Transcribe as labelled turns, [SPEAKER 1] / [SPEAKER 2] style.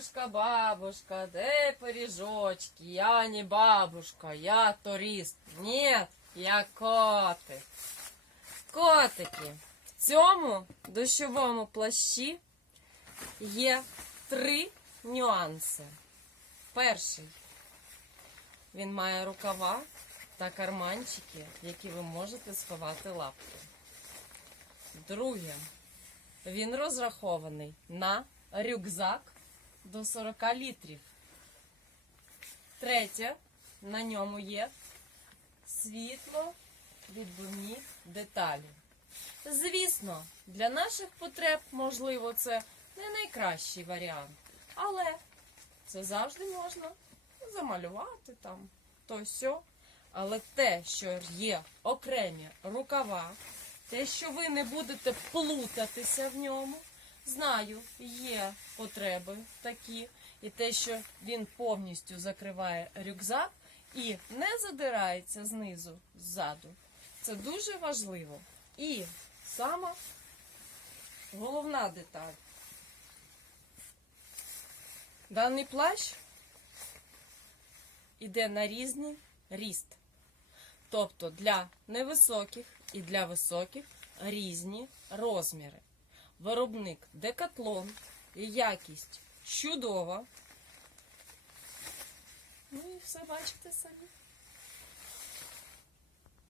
[SPEAKER 1] Бабушка, бабушка, де пиріжочки? Я не бабушка, я турист. Ні, я котик. Котики. В цьому дощовому плащі є три нюанси. Перший. Він має рукава та карманчики, в які ви можете сховати лапки. Друге. Він розрахований на рюкзак до 40 літрів. Третє. На ньому є світло відбивні деталі. Звісно, для наших потреб, можливо, це не найкращий варіант, але це завжди можна замалювати там то сьо. Але те, що є окремі рукава, те, що ви не будете плутатися в ньому, знаю, є потреби такі, і те, що він повністю закриває рюкзак і не задирається знизу, ззаду. Це дуже важливо. І сама головна деталь. Даний плащ іде на різний ріст. Тобто для невисоких і для високих різні розміри. Виробник Декатлон якість чудова. Ну і все бачите самі.